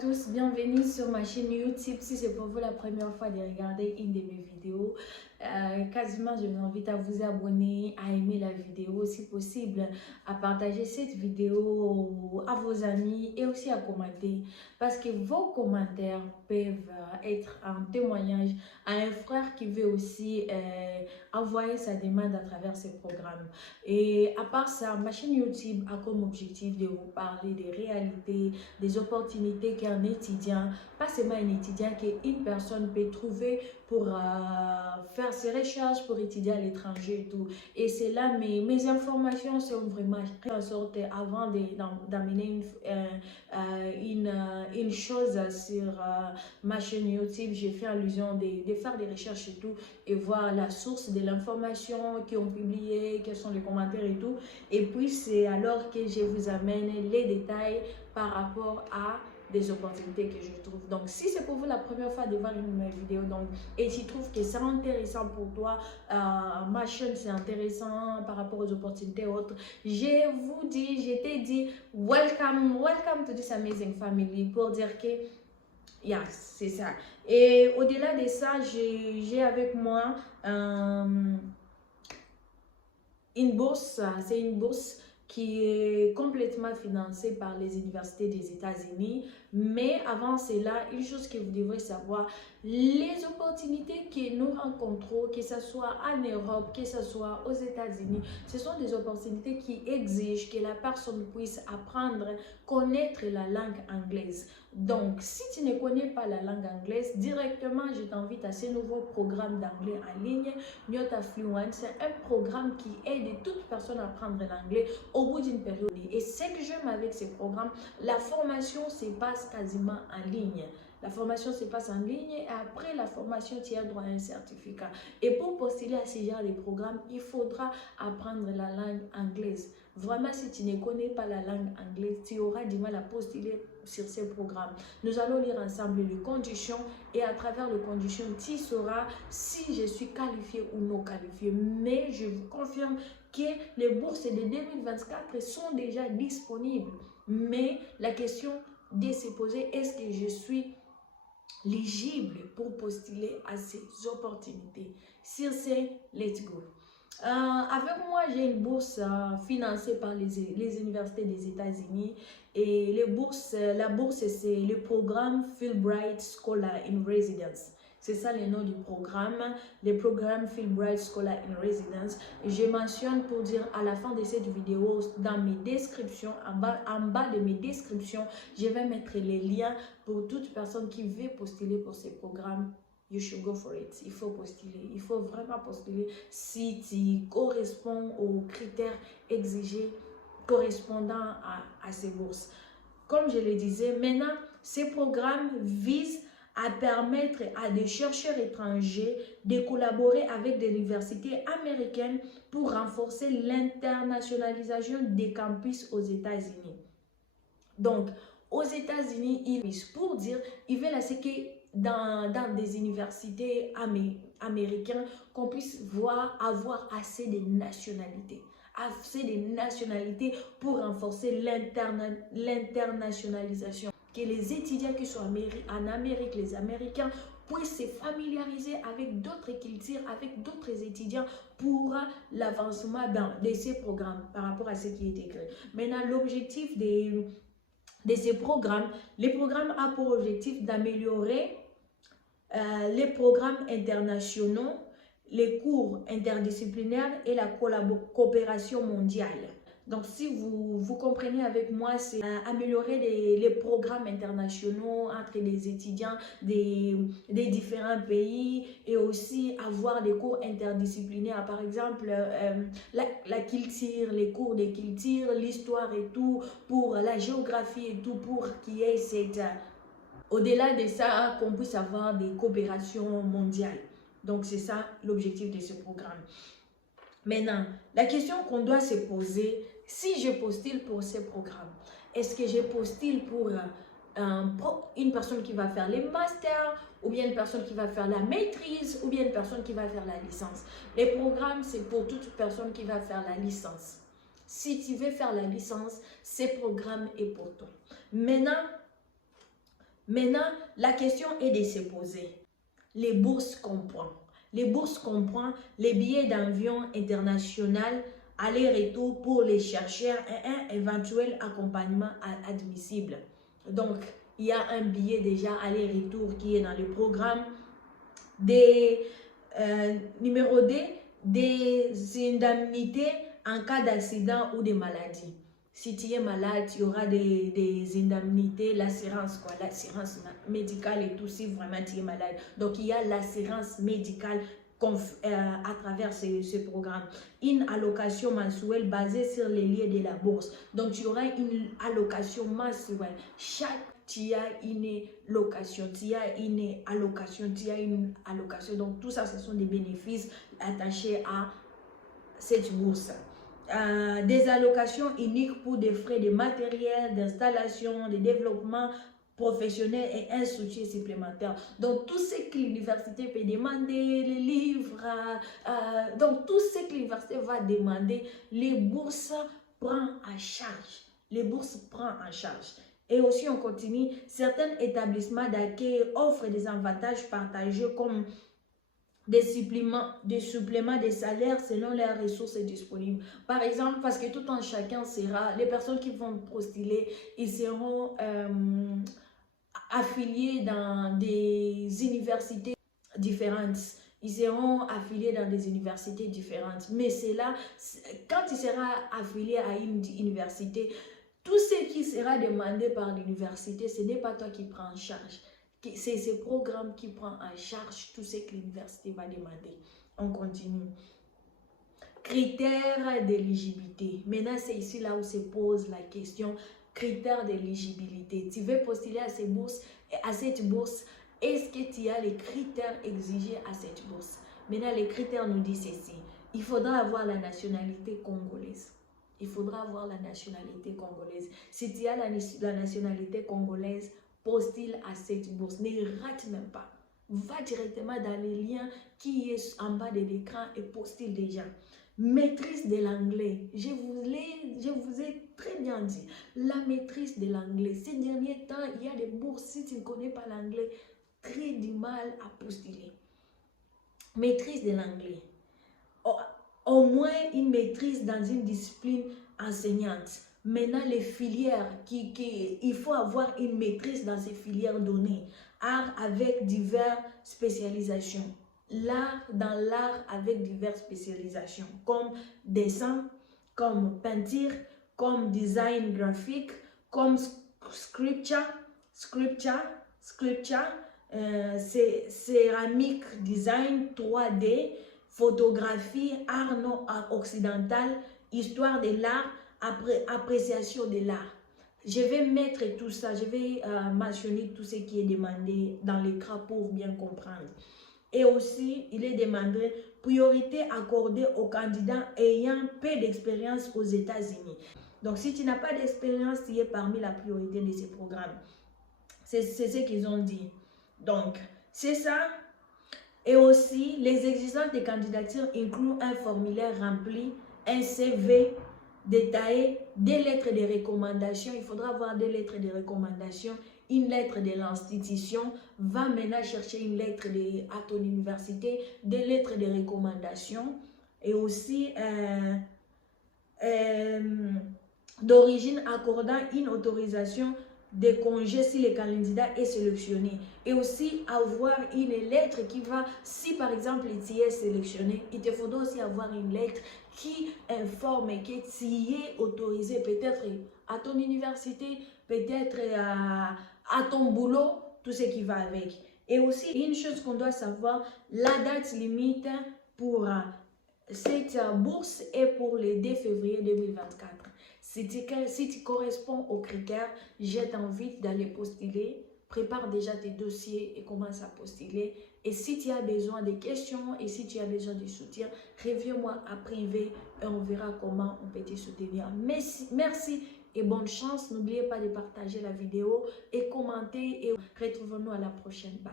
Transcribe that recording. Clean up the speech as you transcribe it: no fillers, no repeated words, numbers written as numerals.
tous, bienvenue sur ma chaîne YouTube. Si c'est pour vous la première fois de regarder une de mes vidéos, quasiment je vous invite à vous abonner, à aimer la vidéo si possible, à partager cette vidéo à vos amis et aussi à commenter parce que vos commentaires peuvent être un témoignage à un frère qui veut aussi envoyer sa demande à travers ce programme. Et à part ça, ma chaîne YouTube a comme objectif de vous parler des réalités, des opportunités qu'un étudiant, pas seulement un étudiant, qu'une personne peut trouver pour faire ses recherches, pour étudier à l'étranger et tout. Et c'est là, mes informations sont vraiment en sorte avant d'amener une chose sur ma chaîne YouTube. J'ai fait allusion de faire des recherches et tout et voir la source de l'information qu'ils ont publié, quels sont les commentaires et tout. Et puis c'est alors que je vous amène les détails par rapport à des opportunités que je trouve. Donc, si c'est pour vous la première fois de voir une de mes vidéos, donc, et tu trouves que c'est intéressant pour toi, ma chaîne c'est intéressant par rapport aux opportunités autres, je t'ai dit, welcome to this amazing family pour dire que, yeah, c'est ça. Et au-delà de ça, j'ai avec moi une bourse, c'est une bourse qui est complètement financée par les universités des États-Unis. Mais avant cela, une chose que vous devrez savoir, les opportunités que nous rencontrons, que ce soit en Europe, que ce soit aux États-Unis, ce sont des opportunités qui exigent que la personne puisse apprendre, connaître la langue anglaise. Donc, si tu ne connais pas la langue anglaise, directement, je t'invite à ce nouveau programme d'anglais en ligne, Nyota Fluent. C'est un programme qui aide toute personne à apprendre l'anglais au bout d'une période. Et ce que j'aime avec ce programme, la formation se passe quasiment en ligne. La formation se passe en ligne et après la formation, tu as droit à un certificat. Et pour postuler à ce genre de programme, il faudra apprendre la langue anglaise. Vraiment, si tu ne connais pas la langue anglaise, tu auras du mal à postuler sur ces programmes. Nous allons lire ensemble les conditions et à travers les conditions, tu sauras si je suis qualifiée ou non qualifiée. Mais je vous confirme que les bourses de 2024 sont déjà disponibles. Mais la question de se poser, est-ce que je suis éligible pour postuler à ces opportunités? Sur ce, let's go. Avec moi, j'ai une bourse financée par les universités des États-Unis et la bourse, c'est le programme Fulbright Scholar in Residence. C'est ça le nom du programme, le programme Fulbright Scholar in Residence. Je mentionne pour dire à la fin de cette vidéo, dans mes descriptions, en bas de mes descriptions, je vais mettre les liens pour toute personne qui veut postuler pour ce programme. You should go for it. Il faut postuler. Il faut vraiment postuler si tu corresponds aux critères exigés correspondant à ces bourses. Comme je le disais, maintenant, ces programmes visent à permettre à des chercheurs étrangers de collaborer avec des universités américaines pour renforcer l'internationalisation des campus aux États-Unis. Donc, aux États-Unis, ils veulent assez que dans des universités américaines, qu'on puisse avoir assez de nationalités. Assez de nationalités pour renforcer l'internationalisation. Que les étudiants qui sont en Amérique, les Américains, puissent se familiariser avec d'autres cultures, avec d'autres étudiants pour l'avancement de ces programmes par rapport à ce qui est écrit. Maintenant, l'objectif de ces programmes, les programmes ont pour objectif d'améliorer les programmes internationaux, les cours interdisciplinaires et la coopération mondiale. Donc, si vous comprenez avec moi, c'est améliorer les programmes internationaux entre les étudiants des différents pays et aussi avoir des cours interdisciplinaires. Par exemple, la culture, les cours de culture, l'histoire et tout, pour la géographie et tout, pour qu'il y ait cette... Au-delà de ça, qu'on puisse avoir des coopérations mondiales. Donc, c'est ça l'objectif de ce programme. Maintenant, la question qu'on doit se poser, si je postule pour ce programme, est-ce que je postule pour une personne qui va faire les masters, ou bien une personne qui va faire la maîtrise, ou bien une personne qui va faire la licence? Les programmes, c'est pour toute personne qui va faire la licence. Si tu veux faire la licence, ce programme est pour toi. Maintenant, Maintenant, la question est de se poser. Les bourses comprennent. Les bourses comprennent les billets d'avion international, aller-retour pour les chercheurs et un éventuel accompagnement admissible. Donc, il y a un billet déjà aller-retour qui est dans le programme. Numéro 2, des indemnités en cas d'accident ou de maladie. Si tu es malade, il y aura des indemnités, l'assurance médicale et tout si vraiment tu es malade. Donc, il y a l'assurance médicale à travers ce programme. Une allocation mensuelle basée sur les liens de la bourse. Donc, tu auras une allocation mensuelle. Tu as une location, tu as une allocation, tu as une allocation. Donc, tout ça, ce sont des bénéfices attachés à cette bourse. Des allocations uniques pour des frais de matériel, d'installation, de développement professionnel et un soutien supplémentaire. Donc, tout ce que l'université peut demander, les livres, donc tout ce que l'université va demander, les bourses prennent en charge. Les bourses prennent en charge. Et aussi, on continue, certains établissements d'accueil offrent des avantages partagés comme des suppléments de salaire selon leurs ressources disponibles. Par exemple, parce que tout en chacun sera, les personnes qui vont postuler, ils seront affiliés dans des universités différentes. Ils seront affiliés dans des universités différentes. Mais c'est là, quand il sera affilié à une université, tout ce qui sera demandé par l'université, ce n'est pas toi qui prends en charge. C'est ce programme qui prend en charge tout ce que l'université va demander. On continue. Critères d'éligibilité. Maintenant, c'est ici là où se pose la question. Critères d'éligibilité. Tu veux postuler à cette bourse, est-ce que tu as les critères exigés à cette bourse? Maintenant, les critères nous disent ceci. Il faudra avoir la nationalité congolaise. Il faudra avoir la nationalité congolaise. Si tu as la nationalité congolaise, postule à cette bourse. Ne rate même pas. Va directement dans les liens qui est en bas de l'écran et postule déjà. Maîtrise de l'anglais. Je vous ai très bien dit. La maîtrise de l'anglais. Ces derniers temps, il y a des bourses. Si tu ne connais pas l'anglais, très du mal à postuler. Maîtrise de l'anglais. Au moins une maîtrise dans une discipline enseignante. Maintenant, les filières, il faut avoir une maîtrise dans ces filières données. Art avec diverses spécialisations. Dans l'art avec diverses spécialisations, comme dessin, comme peinture, comme design graphique, comme sculpture, céramique, design 3D, photographie, art non occidental, histoire de l'art, appréciation de l'art. Je vais mettre tout ça, je vais mentionner tout ce qui est demandé dans l'écran pour bien comprendre. Et aussi, il est demandé priorité accordée aux candidats ayant peu d'expérience aux États-Unis. Donc, si tu n'as pas d'expérience, tu es parmi la priorité de ces programmes. C'est ce qu'ils ont dit. Donc, c'est ça. Et aussi, les exigences de candidature incluent un formulaire rempli, un CV détaillé, des lettres de recommandation. Il faudra avoir des lettres de recommandation, une lettre de l'institution. Va maintenant chercher une lettre à ton université, des lettres de recommandation et aussi d'origine accordant une autorisation de congé si le candidat est sélectionné. Et aussi avoir une lettre qui va, si par exemple tu es sélectionné, il te faudra aussi avoir une lettre qui informe que tu es autorisé peut-être à ton université, peut-être à ton boulot, tout ce qui va avec. Et aussi, une chose qu'on doit savoir, la date limite pour cette bourse est pour le 2 février 2024. Si tu corresponds aux critères, je t'invite d'aller postuler. Prépare déjà tes dossiers et commence à postuler. Et si tu as besoin de questions et si tu as besoin de soutien, reviens-moi à privé et on verra comment on peut te soutenir. Merci et bonne chance. N'oubliez pas de partager la vidéo et commenter et retrouvons-nous à la prochaine. Bye.